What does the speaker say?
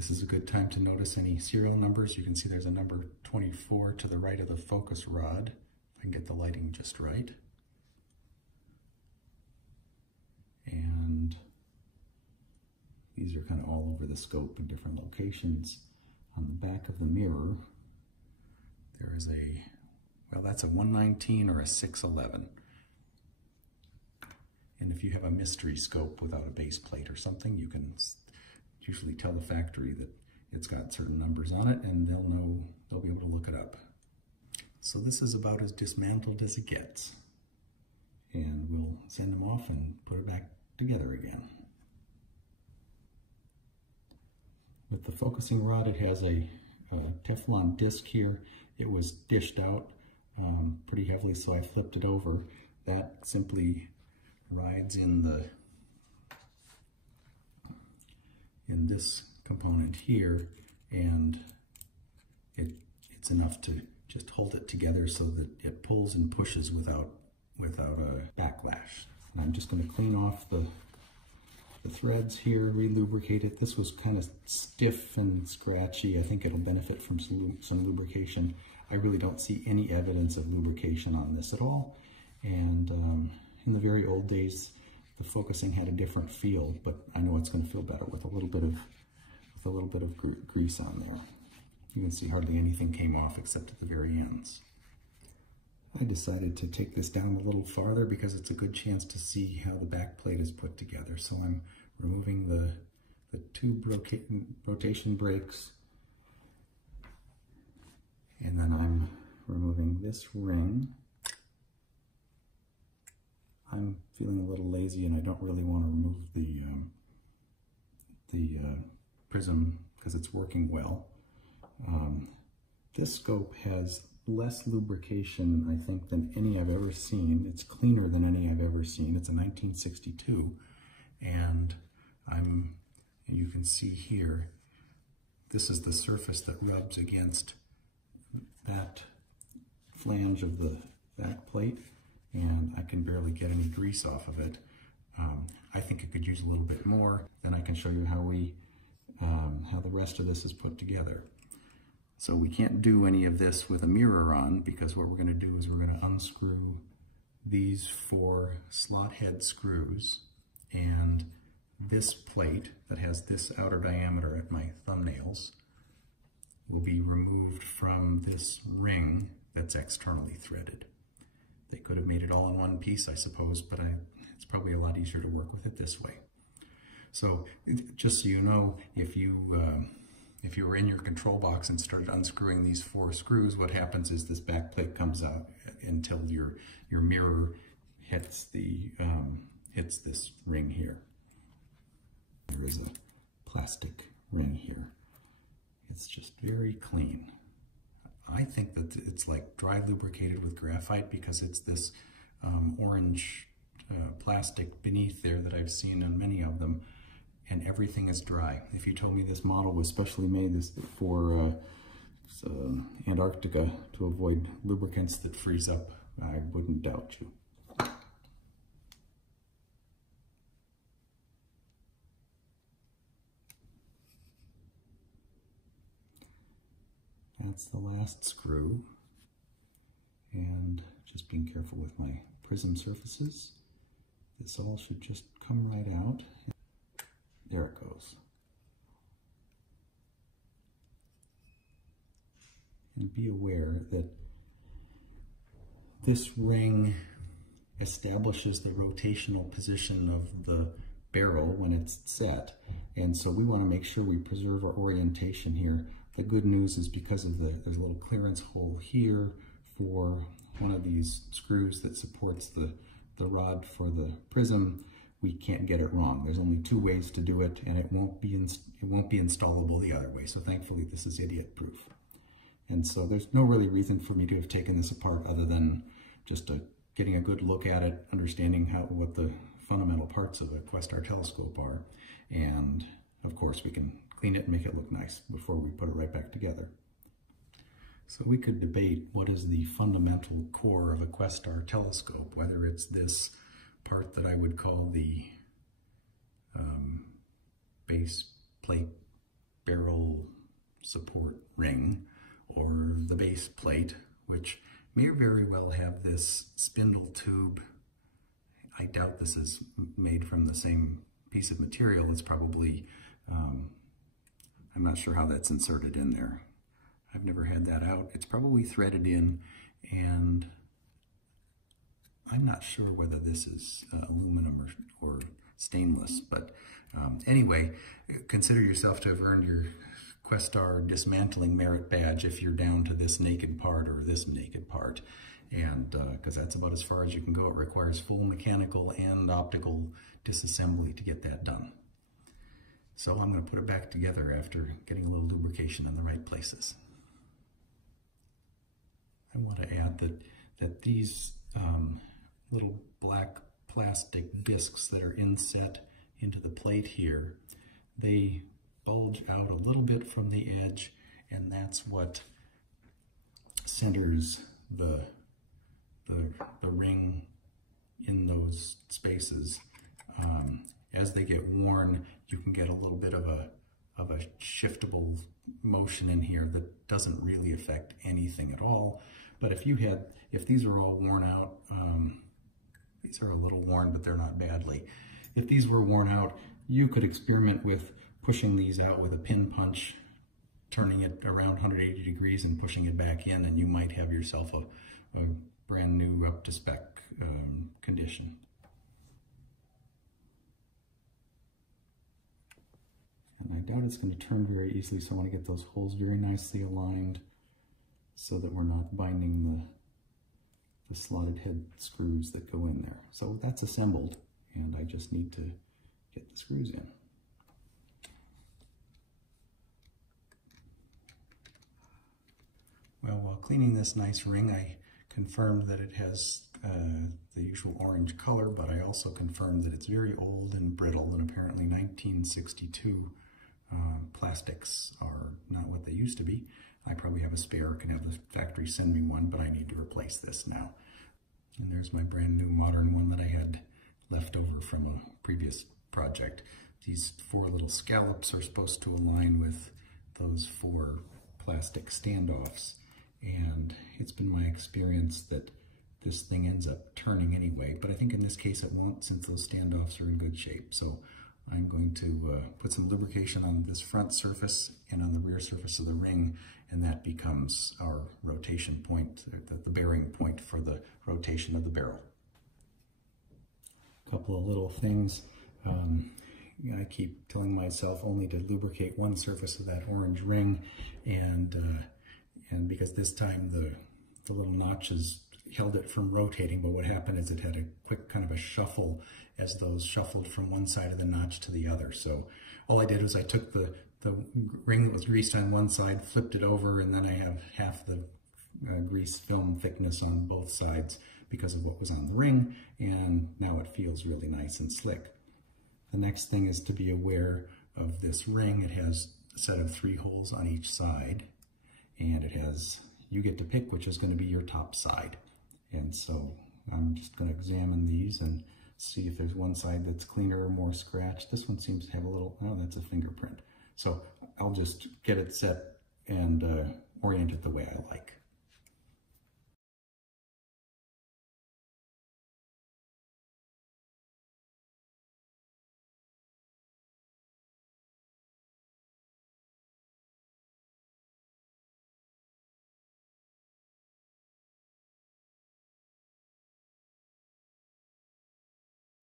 This is a good time to notice any serial numbers. You can see there's a number 24 to the right of the focus rod, if I can get the lighting just right. And these are kind of all over the scope in different locations. On the back of the mirror, there is a, well, that's a 119 or a 611. And if you have a mystery scope without a base plate or something, you can usually tell the factory that it's got certain numbers on it, and they'll know, they'll be able to look it up. So this is about as dismantled as it gets. And we'll send them off and put it back together again. With the focusing rod, it has a Teflon disc here. It was dished out pretty heavily, so I flipped it over. That simply rides in this component here, and it's enough to just hold it together so that it pulls and pushes without a backlash. And I'm just going to clean off the threads here, re-lubricate it. This was kind of stiff and scratchy. I think it'll benefit from some lubrication. I really don't see any evidence of lubrication on this at all. And in the very old days, the focusing had a different feel, but I know it's going to feel better with a little bit of grease on there. You can see hardly anything came off except at the very ends. I decided to take this down a little farther because it's a good chance to see how the back plate is put together. So I'm removing the two rotation brakes, and then I'm removing this ring. I'm feeling a little lazy and I don't really want to remove the prism because it's working well. This scope has less lubrication, I think, than any I've ever seen. It's cleaner than any I've ever seen. It's a 1962, and you can see here, this is the surface that rubs against that flange of the back plate, and I can barely get any grease off of it. I think it could use a little bit more. Then I can show you how the rest of this is put together. So we can't do any of this with a mirror on, because what we're going to do is we're going to unscrew these 4 slot head screws, and this plate that has this outer diameter at my thumbnails will be removed from this ring that's externally threaded. They could have made it all in one piece, I suppose, but it's probably a lot easier to work with it this way. So just so you know, if you were in your control box and started unscrewing these 4 screws, what happens is this back plate comes out until your mirror hits this ring here. There is a plastic ring here. It's just very clean. I think that it's like dry lubricated with graphite, because it's this orange plastic beneath there that I've seen on many of them, and everything is dry. If you told me this model was specially made for Antarctica to avoid lubricants that freeze up, I wouldn't doubt you. That's the last screw, and just being careful with my prism surfaces. This all should just come right out. There it goes. And be aware that this ring establishes the rotational position of the barrel when it's set, and so we want to make sure we preserve our orientation here. The good news is, because of there's a little clearance hole here for one of these screws that supports the rod for the prism, we can't get it wrong. There's only 2 ways to do it, and it won't be installable the other way. So thankfully this is idiot proof. And so there's no really reason for me to have taken this apart other than just getting a good look at it, understanding what the fundamental parts of a Questar telescope are, and of course we can clean it and make it look nice before we put it right back together. So we could debate what is the fundamental core of a Questar telescope, whether it's this part that I would call the base plate barrel support ring or the base plate, which may very well have this spindle tube. I doubt this is made from the same piece of material. It's probably, I'm not sure how that's inserted in there. I've never had that out. It's probably threaded in, and I'm not sure whether this is aluminum or stainless, but anyway, consider yourself to have earned your Questar dismantling merit badge if you're down to this naked part or this naked part, and because that's about as far as you can go. It requires full mechanical and optical disassembly to get that done. So I'm going to put it back together after getting a little lubrication in the right places. I want to add that these little black plastic discs that are inset into the plate here, they bulge out a little bit from the edge, and that's what centers the ring in those spaces. As they get worn, you can get a little bit of a shiftable motion in here that doesn't really affect anything at all. But if these are all worn out, these are a little worn, but they're not badly. If these were worn out, you could experiment with pushing these out with a pin punch, turning it around 180 degrees and pushing it back in, and you might have yourself a brand new up to spec condition. And I doubt it's going to turn very easily, so I want to get those holes very nicely aligned so that we're not binding the slotted head screws that go in there. So that's assembled, and I just need to get the screws in. Well, while cleaning this nice ring, I confirmed that it has the usual orange color, but I also confirmed that it's very old and brittle, and apparently 1962 plastics are not what they used to be. I probably have a spare, can have the factory send me one, but I need to replace this now. And there's my brand new modern one that I had left over from a previous project. These 4 little scallops are supposed to align with those 4 plastic standoffs, and it's been my experience that this thing ends up turning anyway, but I think in this case it won't, since those standoffs are in good shape. So I'm going to put some lubrication on this front surface and on the rear surface of the ring, and that becomes our rotation point, the bearing point for the rotation of the barrel. A couple of little things. I keep telling myself only to lubricate one surface of that orange ring, and because this time the little notches held it from rotating, but what happened is it had a quick kind of a shuffle as those shuffled from one side of the notch to the other. So all I did was I took the ring that was greased on one side, flipped it over, and then I have half the grease film thickness on both sides because of what was on the ring, and now it feels really nice and slick. The next thing is to be aware of this ring. It has a set of 3 holes on each side, and it has, you get to pick which is going to be your top side. And so I'm just going to examine these and see if there's one side that's cleaner or more scratched. This one seems to have a little, oh, that's a fingerprint. So I'll just get it set and orient it the way I like.